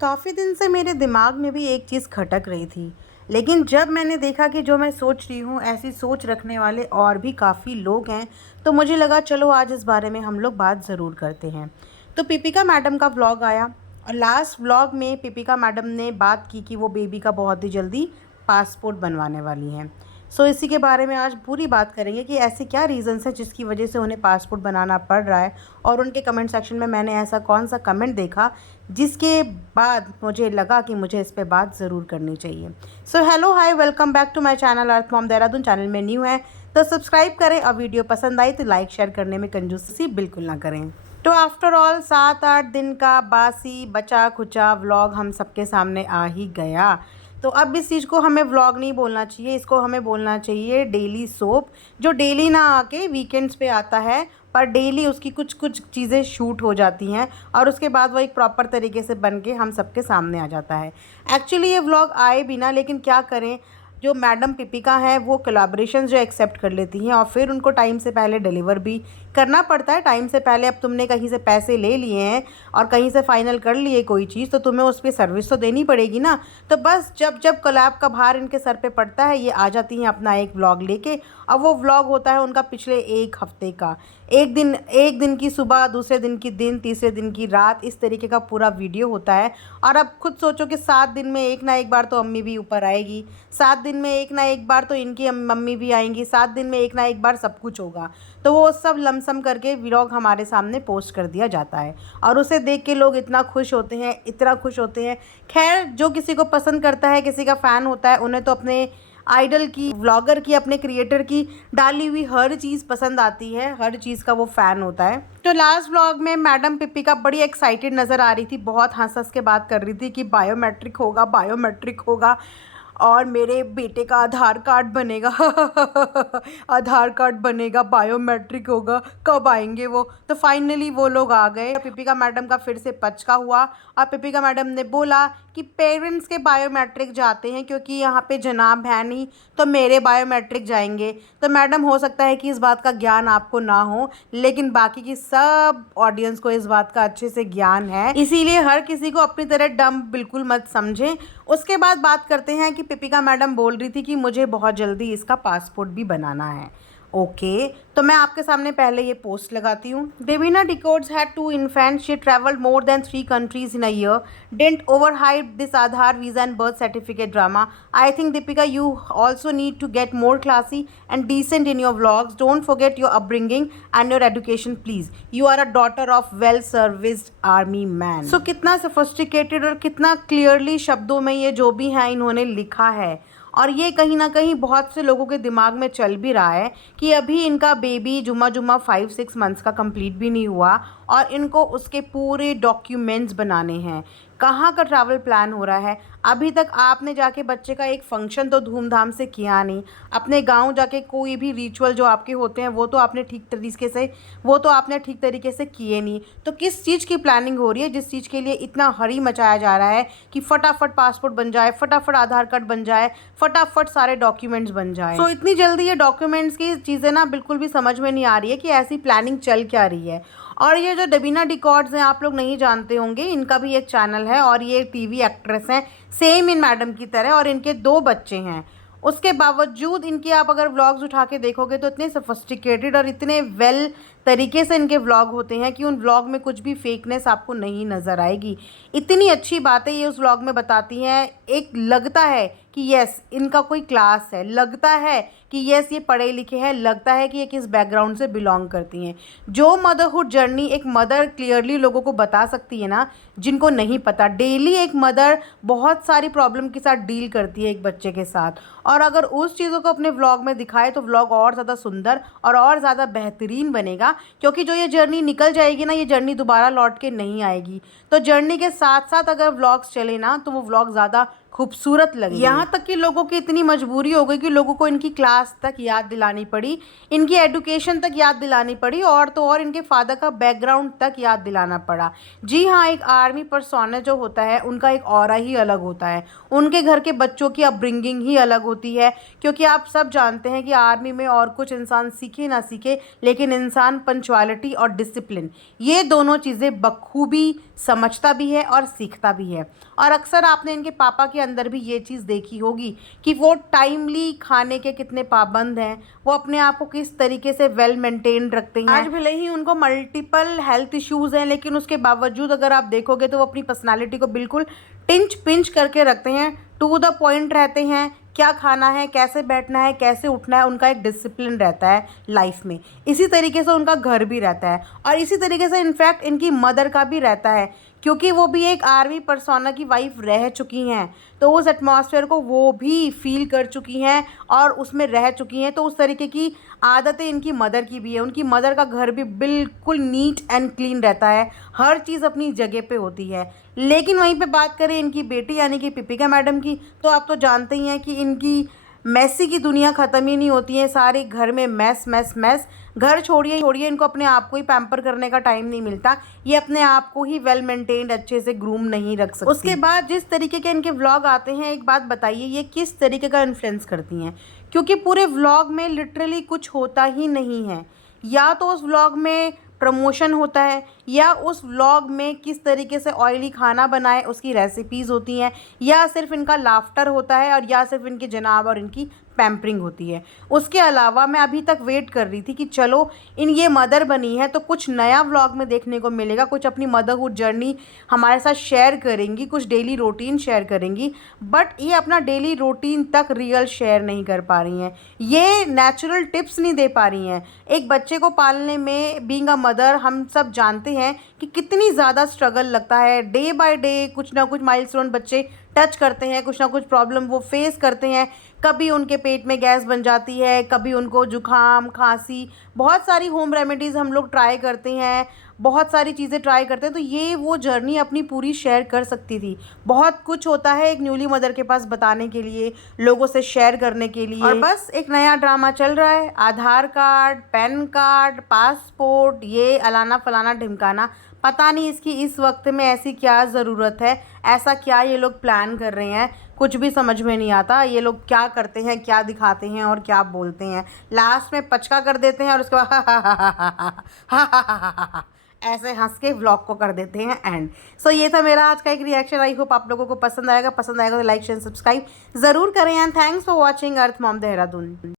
काफ़ी दिन से मेरे दिमाग में भी एक चीज़ खटक रही थी। लेकिन जब मैंने देखा कि जो मैं सोच रही हूँ ऐसी सोच रखने वाले और भी काफ़ी लोग हैं, तो मुझे लगा चलो आज इस बारे में हम लोग बात ज़रूर करते हैं। तो पीपिका मैडम का व्लॉग आया और लास्ट व्लॉग में पीपिका मैडम ने बात की कि वो बेबी का बहुत ही जल्दी पासपोर्ट बनवाने वाली हैं। सो इसी के बारे में आज पूरी बात करेंगे कि ऐसे क्या रीज़न्स हैं जिसकी वजह से उन्हें पासपोर्ट बनाना पड़ रहा है, और उनके कमेंट सेक्शन में मैंने ऐसा कौन सा कमेंट देखा जिसके बाद मुझे लगा कि मुझे इस पे बात ज़रूर करनी चाहिए। So hello hi, welcome back to my channel earth mom Dehradun. Channel में न्यू है तो सब्सक्राइब करें और वीडियो पसंद आई तो लाइक शेयर करने में कंजूसी बिल्कुल ना करें। तो आफ्टर ऑल 7-8 दिन का बासी बचा खुचा व्लॉग हम सबके सामने आ ही गया। तो अब इस चीज़ को हमें व्लॉग नहीं बोलना चाहिए, इसको हमें बोलना चाहिए डेली सोप, जो डेली ना आके वीकेंड्स पे आता है, पर डेली उसकी कुछ कुछ चीज़ें शूट हो जाती हैं और उसके बाद वो एक प्रॉपर तरीके से बन के हम सबके सामने आ जाता है। एक्चुअली ये व्लॉग आए भी ना, लेकिन क्या करें, जो मैडम पीपिका हैं वो कोलैबोरेशन जो एक्सेप्ट कर लेती हैं और फिर उनको टाइम से पहले डिलीवर भी करना पड़ता है। टाइम से पहले अब तुमने कहीं से पैसे ले लिए हैं और कहीं से फाइनल कर लिए कोई चीज़, तो तुम्हें उस पर सर्विस तो देनी पड़ेगी ना। तो बस जब जब कोलैब का भार इनके सर पे पड़ता है, ये आ जाती हैं अपना एक व्लॉग लेके। अब वो व्लॉग होता है उनका पिछले एक हफ्ते का, एक दिन की सुबह, दूसरे दिन की दिन, तीसरे दिन की रात, इस तरीके का पूरा वीडियो होता है। और अब खुद सोचो कि 7 दिन में एक ना एक बार तो अम्मी भी ऊपर आएगी, 7 दिन में एक ना एक बार तो इनकी मम्मी भी आएंगी, 7 दिन में एक ना एक बार सब कुछ होगा। तो वो सब लमसम करके व्लॉग हमारे सामने पोस्ट कर दिया जाता है और उसे देख के लोग इतना खुश होते हैं, इतना खुश होते हैं। खैर, जो किसी को पसंद करता है, किसी का फ़ैन होता है, उन्हें तो अपने आइडल की, व्लॉगर की, अपने क्रिएटर की डाली हुई हर चीज़ पसंद आती है, हर चीज़ का वो फ़ैन होता है। तो लास्ट व्लॉग में मैडम पीपिका बड़ी एक्साइटेड नज़र आ रही थी, बहुत हंस के बात कर रही थी कि बायोमेट्रिक होगा, बायोमेट्रिक होगा और मेरे बेटे का आधार कार्ड बनेगा आधार कार्ड बनेगा, बायोमेट्रिक होगा, कब आएंगे वो। तो फाइनली वो लोग आ गए। पीपिका मैडम का फिर से पचका हुआ और पीपिका मैडम ने बोला कि पेरेंट्स के बायोमेट्रिक जाते हैं क्योंकि यहाँ पे जनाब है नहीं, तो मेरे बायोमेट्रिक जाएंगे। तो मैडम, हो सकता है कि इस बात का ज्ञान आपको ना हो, लेकिन बाकी की सब ऑडियंस को इस बात का अच्छे से ज्ञान है, इसीलिए हर किसी को अपनी तरह डम बिल्कुल मत समझें। उसके बाद बात करते हैं कि पीपिका मैडम बोल रही थी कि मुझे बहुत जल्दी इसका पासपोर्ट भी बनाना है। ओके, तो मैं आपके सामने पहले ये पोस्ट लगाती हूँ। Devina डिकोड्स had 2 infants, she travelled more than 3 countries in a year, didn't overhype this Aadhaar visa and birth certificate drama. I think Deepika, you also need to get more classy and decent in your vlogs. Don't forget your upbringing and your education, please. You are a daughter of well-serviced army man. So कितना sophisticated और कितना clearly शब्दों में ये जो भी है इन्होंने लिखा है, और ये कहीं ना कहीं बहुत से लोगों के दिमाग में चल भी रहा है कि अभी इनका बेबी जुमा 5-6 मंथ्स का कंप्लीट भी नहीं हुआ और इनको उसके पूरे डॉक्यूमेंट्स बनाने हैं। कहाँ का ट्रैवल प्लान हो रहा है? अभी तक आपने जाके बच्चे का एक फंक्शन तो धूमधाम से किया नहीं, अपने गांव जाके कोई भी रिचुअल जो आपके होते हैं वो तो आपने ठीक तरीके से किए नहीं। तो किस चीज़ की प्लानिंग हो रही है जिस चीज़ के लिए इतना हरी मचाया जा रहा है कि फटाफट पासपोर्ट बन जाए, फटाफट आधार कार्ड बन जाए, फटाफट सारे डॉक्यूमेंट्स बन जाए। सो इतनी जल्दी ये डॉक्यूमेंट्स की चीज़ें ना बिल्कुल भी समझ में नहीं आ रही है कि ऐसी प्लानिंग चल क्या रही है। और ये जो देवीना डिकॉर्ड्स हैं, आप लोग नहीं जानते होंगे, इनका भी एक चैनल है और ये टीवी एक्ट्रेस हैं सेम इन मैडम की तरह, और इनके 2 बच्चे हैं। उसके बावजूद इनके आप अगर व्लॉग्स उठा के देखोगे तो इतने सोफिस्टिकेटेड और इतने वेल तरीके से इनके व्लॉग होते हैं कि उन व्लॉग में कुछ भी फेकनेस आपको नहीं नज़र आएगी। इतनी अच्छी बातें ये उस व्लॉग में बताती हैं। एक लगता है कि यस इनका कोई क्लास है, लगता है कि यस ये पढ़े लिखे हैं, लगता है कि ये किस बैकग्राउंड से बिलोंग करती हैं। जो मदरहुड जर्नी एक मदर क्लियरली लोगों को बता सकती है ना, जिनको नहीं पता। डेली एक मदर बहुत सारी प्रॉब्लम के साथ डील करती है एक बच्चे के साथ, और अगर उस चीज़ों को अपने व्लॉग में दिखाए तो व्लॉग और ज़्यादा सुंदर और ज़्यादा बेहतरीन बनेगा। क्योंकि जो ये जर्नी निकल जाएगी ना, ये जर्नी दोबारा लौट के नहीं आएगी। तो जर्नी के साथ साथ अगर व्लॉग्स चले ना तो वो व्लॉग ज़्यादा खूबसूरत लगे। यहाँ तक कि लोगों की इतनी मजबूरी हो गई कि लोगों को इनकी क्लास क्लास तक याद दिलानी पड़ी, इनकी एजुकेशन तक याद दिलानी पड़ी, और तो और इनके फादर का बैकग्राउंड तक याद दिलाना पड़ा। जी हाँ, एक आर्मी पर्सोना जो होता है उनका एक ऑरा ही अलग होता है, उनके घर के बच्चों की अपब्रिंगिंग ही अलग होती है। क्योंकि आप सब जानते हैं कि आर्मी में और कुछ इंसान सीखे ना सीखे, लेकिन इंसान पंक्चुअलिटी और डिसिप्लिन, ये दोनों चीज़ें बखूबी समझता भी है और सीखता भी है। और अक्सर आपने इनके पापा के अंदर भी ये चीज़ देखी होगी कि वो टाइमली खाने के कितने पाबंद हैं, वो अपने आप को किस तरीके से वेल मेंटेन रखते हैं। आज भले ही उनको मल्टीपल हेल्थ इश्यूज़ हैं, लेकिन उसके बावजूद अगर आप देखोगे तो वो अपनी पर्सनालिटी को बिल्कुल टिंच पिंच करके रखते हैं, टू द पॉइंट रहते हैं। क्या खाना है, कैसे बैठना है, कैसे उठना है, उनका एक डिसिप्लिन रहता है लाइफ में। इसी तरीके से उनका घर भी रहता है, और इसी तरीके से इनफैक्ट इनकी मदर का भी रहता है, क्योंकि वो भी एक आर्मी पर्सोना की वाइफ रह चुकी हैं, तो उस एटमॉस्फेयर को वो भी फील कर चुकी हैं और उसमें रह चुकी हैं। तो उस तरीके की आदतें इनकी मदर की भी है। उनकी मदर का घर भी बिल्कुल नीट एंड क्लीन रहता है, हर चीज़ अपनी जगह पे होती है। लेकिन वहीं पे बात करें इनकी बेटी यानी कि पिपिका मैडम की, तो आप तो जानते ही हैं कि इनकी मैसी की दुनिया ख़त्म ही नहीं होती है। सारे घर में मैस मैस मैस। घर छोड़िए छोड़िए, इनको अपने आप को ही पैम्पर करने का टाइम नहीं मिलता। ये अपने आप को ही वेल मेंटेन्ड अच्छे से ग्रूम नहीं रख सकती। उसके बाद जिस तरीके के इनके व्लॉग आते हैं, एक बात बताइए, ये किस तरीके का इन्फ्लुएंस करती हैं? क्योंकि पूरे व्लॉग में लिटरली कुछ होता ही नहीं है। या तो उस व्लॉग में प्रमोशन होता है, या उस व्लॉग में किस तरीके से ऑयली खाना बनाए उसकी रेसिपीज़ होती हैं, या सिर्फ इनका लाफ्टर होता है, और या सिर्फ इनकी जनाब और इनकी पैम्परिंग होती है। उसके अलावा मैं अभी तक वेट कर रही थी कि चलो इन ये मदर बनी है तो कुछ नया व्लॉग में देखने को मिलेगा, कुछ अपनी मदरहुड जर्नी हमारे साथ शेयर करेंगी, कुछ डेली रूटीन शेयर करेंगी। बट ये अपना डेली रूटीन तक रियल शेयर नहीं कर पा रही हैं, ये नेचुरल टिप्स नहीं दे पा रही हैं। एक बच्चे को पालने में बीइंग अ मदर हम सब जानते हैं कि कितनी ज़्यादा स्ट्रगल लगता है। डे बाय डे कुछ ना कुछ माइलस्टोन बच्चे टच करते हैं, कुछ ना कुछ प्रॉब्लम वो फेस करते हैं। कभी उनके पेट में गैस बन जाती है, कभी उनको जुकाम खांसी, बहुत सारी होम रेमेडीज़ हम लोग ट्राई करते हैं, बहुत सारी चीज़ें ट्राई करते हैं। तो ये वो जर्नी अपनी पूरी शेयर कर सकती थी। बहुत कुछ होता है एक न्यूली मदर के पास बताने के लिए, लोगों से शेयर करने के लिए, और बस एक नया ड्रामा चल रहा है। आधार कार्ड, पैन कार्ड, पासपोर्ट, ये अलाना फलाना ढिमकाना। पता नहीं इसकी इस वक्त में ऐसी क्या ज़रूरत है, ऐसा क्या ये लोग प्लान कर रहे हैं, कुछ भी समझ में नहीं आता। ये लोग क्या करते हैं, क्या दिखाते हैं और क्या बोलते हैं, लास्ट में पचका कर देते हैं और उसके बाद ऐसे हंस के व्लॉग को कर देते हैं एंड। सो ये था मेरा आज का एक रिएक्शन। आई होप आप लोगों को पसंद आएगा। पसंद आएगा तो लाइक शेयर सब्सक्राइब ज़रूर करें and thanks for watching earth mom Dehradun.